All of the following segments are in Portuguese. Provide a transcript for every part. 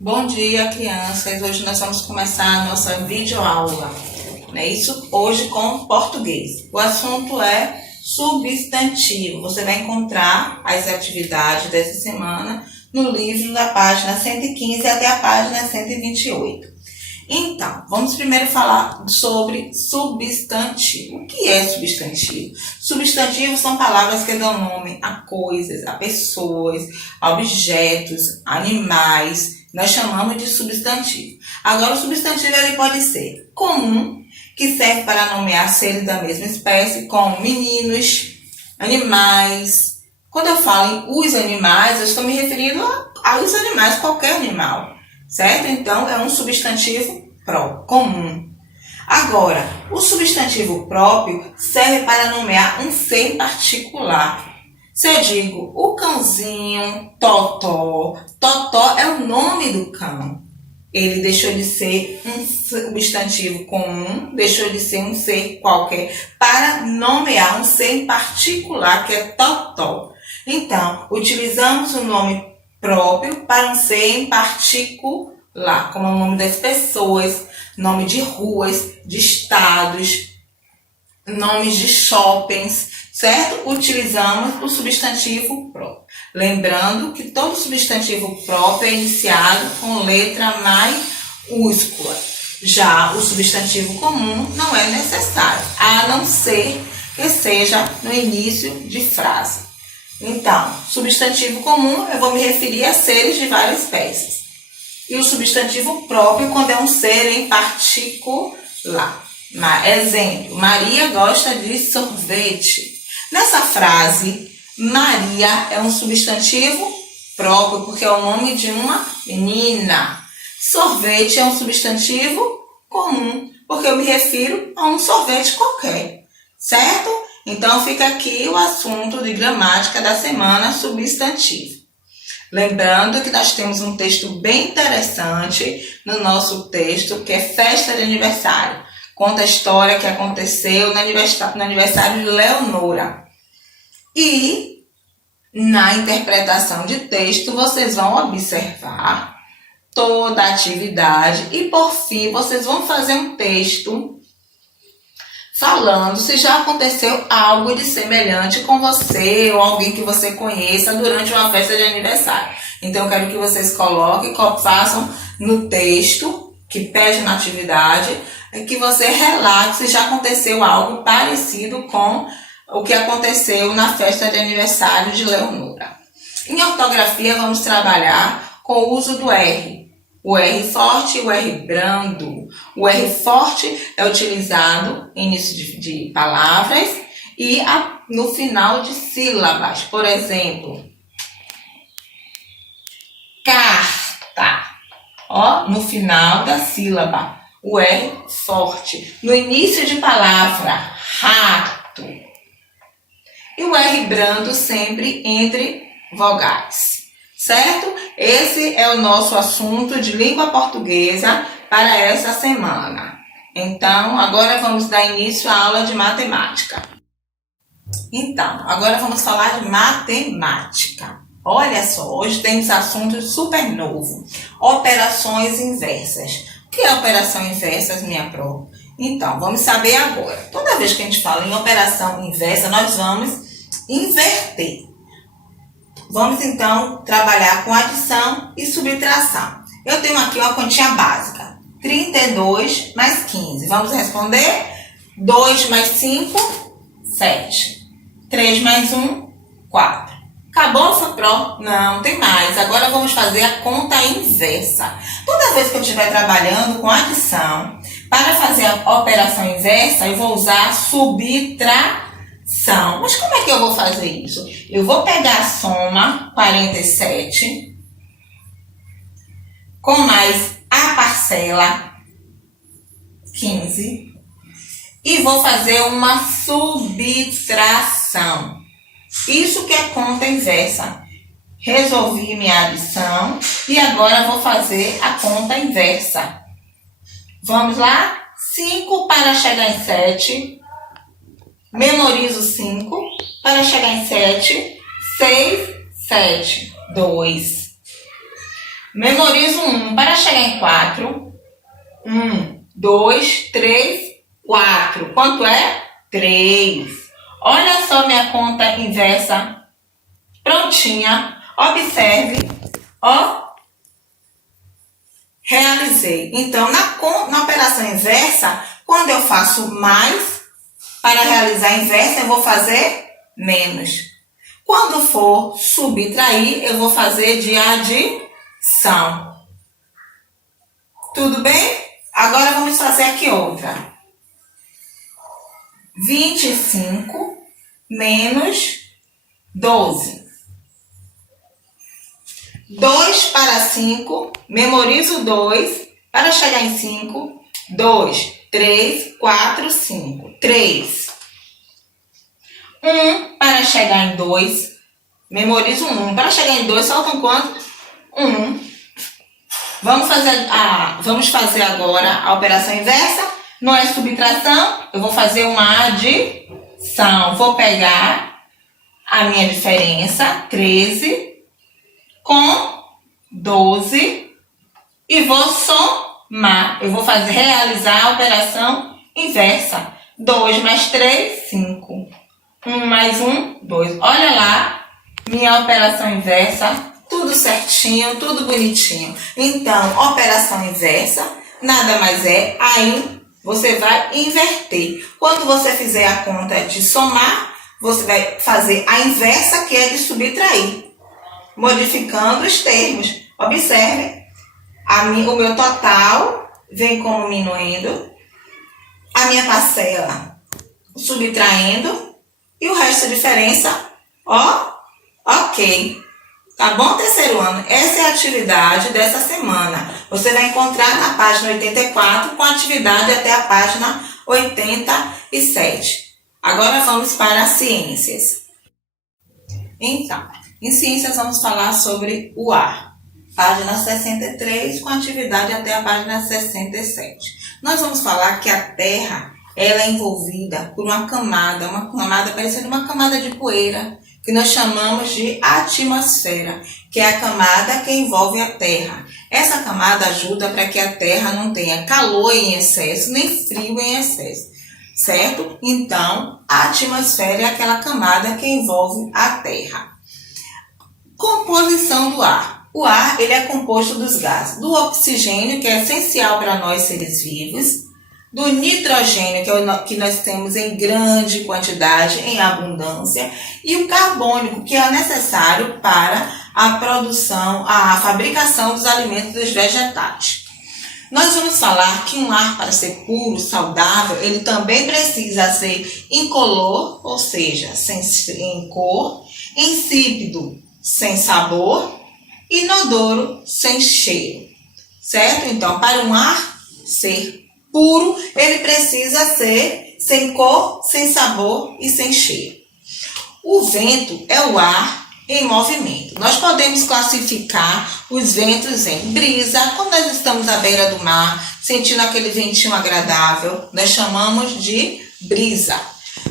Bom dia, crianças. Hoje nós vamos começar a nossa videoaula, né? Isso hoje com português. O assunto é substantivo. Você vai encontrar as atividades dessa semana no livro da página 115 até a página 128. Então, vamos primeiro falar sobre substantivo. O que é substantivo? Substantivos são palavras que dão nome a coisas, a pessoas, a objetos, animais. Nós chamamos de substantivo. Agora, o substantivo ele pode ser comum, que serve para nomear seres da mesma espécie, como meninos, animais. Quando eu falo em os animais, eu estou me referindo aos animais, qualquer animal. Certo? Então, é um substantivo comum. Agora, o substantivo próprio serve para nomear um ser particular. Se eu digo o cãozinho, Totó, Totó é o nome do cão. Ele deixou de ser um substantivo comum, deixou de ser um ser qualquer, para nomear um ser particular, que é Totó. Então, utilizamos o nome próprio para um ser em particular, como o nome das pessoas, nome de ruas, de estados, nomes de shoppings, certo? Utilizamos o substantivo próprio. Lembrando que todo substantivo próprio é iniciado com letra maiúscula. Já o substantivo comum não é necessário, a não ser que seja no início de frase. Então, substantivo comum, eu vou me referir a seres de várias espécies. E o substantivo próprio, quando é um ser em particular. Exemplo, Maria gosta de sorvete. Nessa frase, Maria é um substantivo próprio, porque é o nome de uma menina. Sorvete é um substantivo comum, porque eu me refiro a um sorvete qualquer, certo? Então, fica aqui o assunto de gramática da semana, substantivo. Lembrando que nós temos um texto bem interessante no nosso texto, que é Festa de Aniversário. Conta a história que aconteceu no aniversário de Leonora. E, na interpretação de texto, vocês vão observar toda a atividade e, por fim, vocês vão fazer um texto falando se já aconteceu algo de semelhante com você ou alguém que você conheça durante uma festa de aniversário. Então, eu quero que vocês coloquem, façam no texto, que pede na atividade, que você relate se já aconteceu algo parecido com o que aconteceu na festa de aniversário de Leonora. Em ortografia, vamos trabalhar com o uso do R. O R forte e o R brando. O R forte é utilizado no início de palavras e no final de sílabas. Por exemplo, carta. No final da sílaba, o R forte. No início de palavra, rato. E o R brando sempre entre vogais. Certo? Esse é o nosso assunto de língua portuguesa para essa semana. Então, agora vamos dar início à aula de matemática. Então, agora vamos falar de matemática. Olha só, hoje temos assunto super novo. Operações inversas. O que é operação inversa, minha pró? Então, vamos saber agora. Toda vez que a gente fala em operação inversa, nós vamos inverter. Vamos, então, trabalhar com adição e subtração. Eu tenho aqui uma continha básica. 32 mais 15. Vamos responder? 2 mais 5, 7. 3 mais 1, 4. Acabou, Fapró? Não, tem mais. Agora vamos fazer a conta inversa. Toda vez que eu estiver trabalhando com adição, para fazer a operação inversa, eu vou usar subtração. Mas como é que eu vou fazer isso? Eu vou pegar a soma 47 com mais a parcela 15 e vou fazer uma subtração. Isso que é conta inversa. Resolvi minha adição e agora vou fazer a conta inversa. Vamos lá? 5 para chegar em 7. Memorizo 5 para chegar em 7. 6, 7, 2. Memorizo 1 para chegar em 4. 1, 2, 3, 4. Quanto é? 3. Olha só minha conta inversa. Prontinha. Observe. Ó. Realizei. Então, na operação inversa, quando eu faço mais, para realizar a inversa, eu vou fazer menos. Quando for subtrair, eu vou fazer de adição. Tudo bem? Agora vamos fazer aqui outra. 25 menos 12. 2 para 5, memorizo 2, para chegar em 5, 2, 3, 4, 5, 3. 1 para chegar em 2, memorizo 1, para chegar em 2, faltam quanto? 1. Vamos fazer agora a operação inversa, não é subtração, eu vou fazer uma adição. Vou pegar a minha diferença, 13, com 12 e vou somar. Eu vou realizar a operação inversa. 2 mais 3, 5. 1 mais 1, 2. Olha lá, minha operação inversa, tudo certinho, tudo bonitinho. Então, operação inversa nada mais é, aí você vai inverter. Quando você fizer a conta de somar, você vai fazer a inversa, que é de subtrair, modificando os termos. Observe, o meu total vem como minuindo, a minha parcela subtraindo e o resto da diferença, ó, ok. Tá bom, terceiro ano? Essa é a atividade dessa semana. Você vai encontrar na página 84 com a atividade até a página 87. Agora vamos para as ciências. Então, em ciências vamos falar sobre o ar. Página 63 com a atividade até a página 67. Nós vamos falar que a Terra ela é envolvida por uma camada parecendo uma camada de poeira, que nós chamamos de atmosfera, que é a camada que envolve a Terra. Essa camada ajuda para que a Terra não tenha calor em excesso, nem frio em excesso, certo? Então, a atmosfera é aquela camada que envolve a Terra. Composição do ar. O ar ele é composto dos gases, do oxigênio, que é essencial para nós seres vivos, do nitrogênio, que é o que nós temos em grande quantidade, em abundância, e o carbônico, que é necessário para a produção, a fabricação dos alimentos dos vegetais. Nós vamos falar que um ar, para ser puro, saudável, ele também precisa ser incolor, ou seja, sem cor, insípido, sem sabor, inodoro, sem cheiro, certo? Então, para um ar ser puro, ele precisa ser sem cor, sem sabor e sem cheiro. O vento é o ar em movimento. Nós podemos classificar os ventos em brisa, quando nós estamos à beira do mar, sentindo aquele ventinho agradável, nós chamamos de brisa.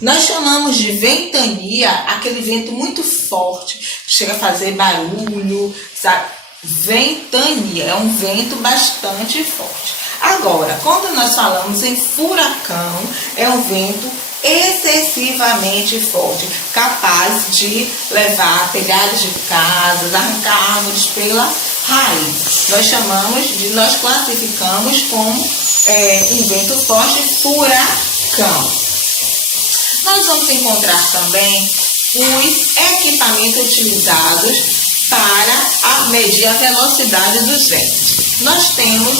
Nós chamamos de ventania aquele vento muito forte, que chega a fazer barulho, sabe? Ventania é um vento bastante forte. Agora, quando nós falamos em furacão, é um vento excessivamente forte, capaz de levar telhados de casas, arrancar árvores pela raiz. Nós classificamos como um vento forte, furacão. Nós vamos encontrar também os equipamentos utilizados para medir a velocidade dos ventos. Nós temos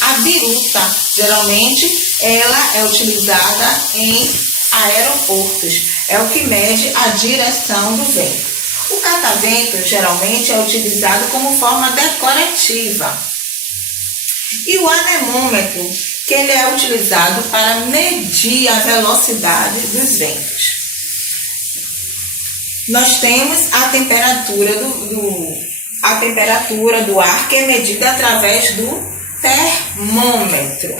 a biruta. Geralmente ela é utilizada em aeroportos. É o que mede a direção do vento. O catavento geralmente é utilizado como forma decorativa. E o anemômetro, que ele é utilizado para medir a velocidade dos ventos. Nós temos a temperatura do ar, que é medida através do termômetro.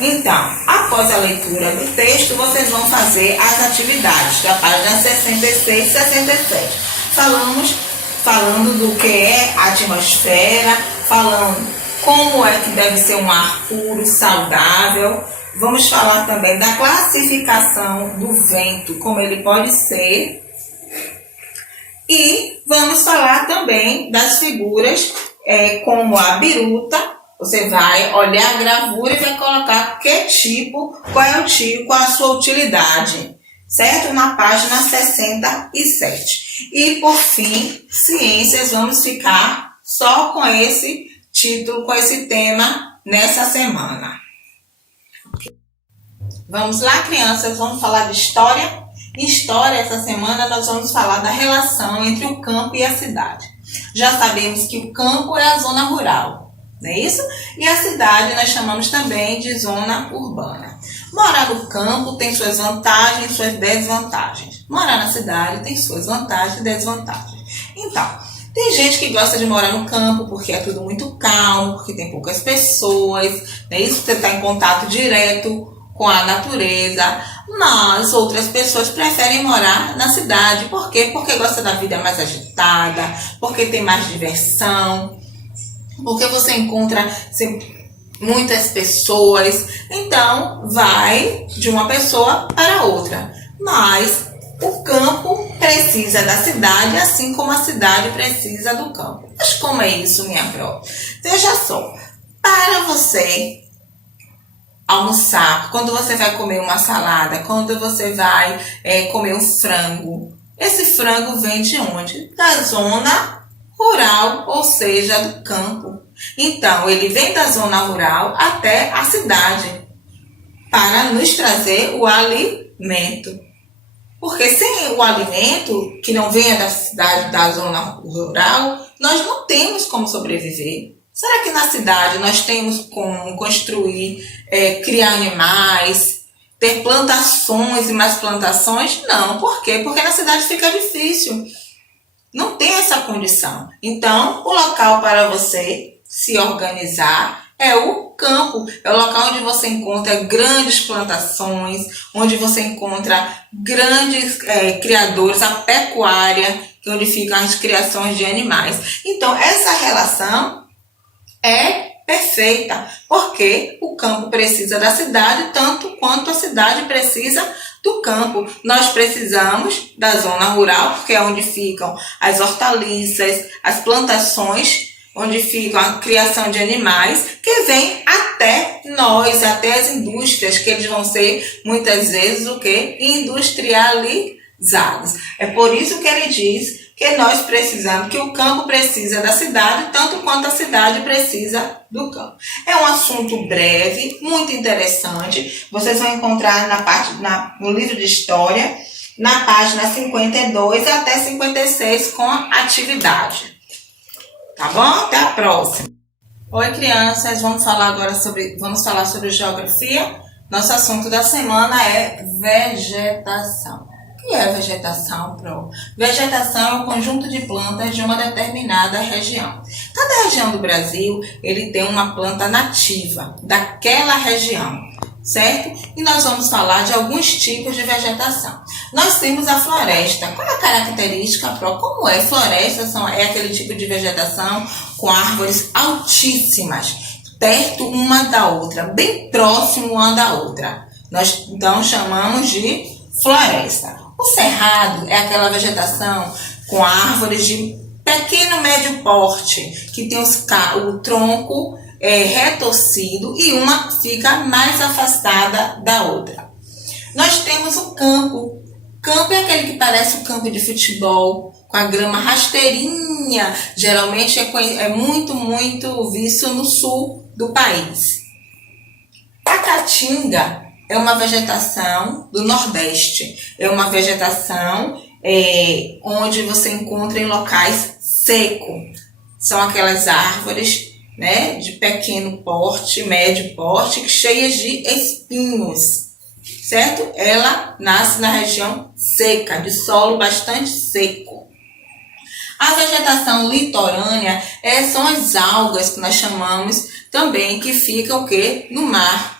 Então, após a leitura do texto, vocês vão fazer as atividades da página 66 e 67. Falamos falando do que é a atmosfera, falando como é que deve ser um ar puro, saudável. Vamos falar também da classificação do vento, como ele pode ser. E vamos falar também das figuras, como a biruta. Você vai olhar a gravura e vai colocar que tipo, qual é o tipo, qual a sua utilidade, certo? Na página 67. E por fim, ciências, vamos ficar só com esse título, com esse tema nessa semana. Vamos lá, crianças, vamos falar de história. Em história, essa semana, nós vamos falar da relação entre o campo e a cidade. Já sabemos que o campo é a zona rural, não é isso? E a cidade nós chamamos também de zona urbana. Morar no campo tem suas vantagens e suas desvantagens. Morar na cidade tem suas vantagens e desvantagens. Então, tem gente que gosta de morar no campo porque é tudo muito calmo, porque tem poucas pessoas, não é isso? Você está em contato direto com a natureza, mas outras pessoas preferem morar na cidade. Por quê? Porque gosta da vida mais agitada, porque tem mais diversão, porque você encontra muitas pessoas, então vai de uma pessoa para outra. Mas o campo precisa da cidade, assim como a cidade precisa do campo. Mas como é isso, minha pró? Veja só, para você almoçar, quando você vai comer uma salada, quando você vai comer um frango, esse frango vem de onde? Da zona rural, ou seja, do campo. Então, ele vem da zona rural até a cidade para nos trazer o alimento. Porque sem o alimento, que não venha da cidade, da zona rural, nós não temos como sobreviver. Será que na cidade nós temos como construir, criar animais, ter plantações e mais plantações? Não. Por quê? Porque na cidade fica difícil. Não tem essa condição. Então, o local para você se organizar é o campo. É o local onde você encontra grandes plantações, onde você encontra grandes criadores, a pecuária, onde ficam as criações de animais. Então, essa relação é perfeita, porque o campo precisa da cidade tanto quanto a cidade precisa do campo. Nós precisamos da zona rural, porque é onde ficam as hortaliças, as plantações, onde fica a criação de animais, que vem até nós, até as indústrias, que eles vão ser muitas vezes o quê? Industrializados. É por isso que ele diz que nós precisamos, que o campo precisa da cidade, tanto quanto a cidade precisa do campo. É um assunto breve, muito interessante. Vocês vão encontrar no livro de história, na página 52 até 56, com a atividade. Tá bom? Até a próxima. Oi, crianças. Vamos falar sobre geografia. Nosso assunto da semana é vegetação. O que é vegetação, Pro? Vegetação é um conjunto de plantas de uma determinada região. Cada região do Brasil, ele tem uma planta nativa daquela região, certo? E nós vamos falar de alguns tipos de vegetação. Nós temos a floresta. Qual é a característica, Pro? Como é? Floresta é aquele tipo de vegetação com árvores altíssimas, perto uma da outra, bem próximo uma da outra. Nós então chamamos de floresta. O cerrado é aquela vegetação com árvores de pequeno médio porte, que tem o tronco retorcido e uma fica mais afastada da outra. Nós temos o campo. Campo é aquele que parece um campo de futebol, com a grama rasteirinha. Geralmente é muito, muito visto no sul do país. A caatinga é uma vegetação do Nordeste. É uma vegetação onde você encontra em locais secos. São aquelas árvores, né, de pequeno porte, médio porte, cheias de espinhos, certo? Ela nasce na região seca, de solo bastante seco. A vegetação litorânea são as algas que nós chamamos também, que ficam o quê? No mar.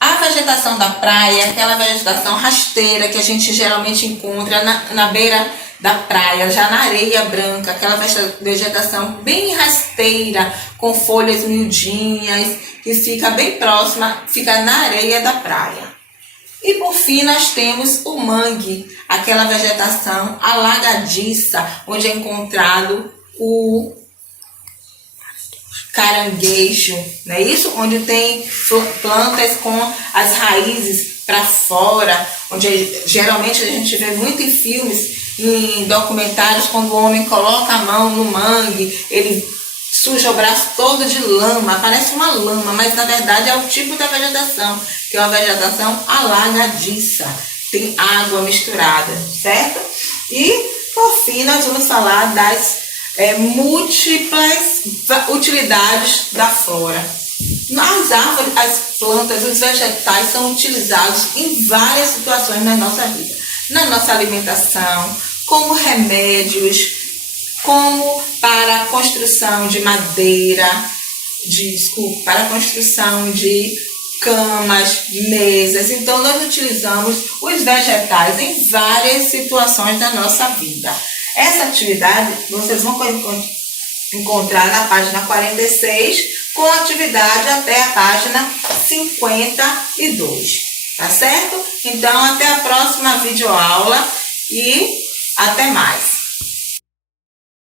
A vegetação da praia é aquela vegetação rasteira que a gente geralmente encontra na beira da praia, já na areia branca, aquela vegetação bem rasteira, com folhas miudinhas, que fica bem próxima, fica na areia da praia. E por fim nós temos o mangue, aquela vegetação alagadiça, onde é encontrado o caranguejo, não é isso? Onde tem plantas com as raízes para fora, onde geralmente a gente vê muito em filmes, em documentários, quando o homem coloca a mão no mangue, ele suja o braço todo de lama, parece uma lama, mas na verdade é o tipo da vegetação, que é uma vegetação alagadiça, tem água misturada, certo? E por fim nós vamos falar das múltiplas utilidades da flora. As árvores, as plantas, os vegetais são utilizados em várias situações na nossa vida. Na nossa alimentação, como remédios, como para a construção de madeira, para a construção de camas, mesas. Então nós utilizamos os vegetais em várias situações da nossa vida. Essa atividade vocês vão encontrar na página 46, com atividade até a página 52, tá certo? Então até a próxima videoaula e até mais!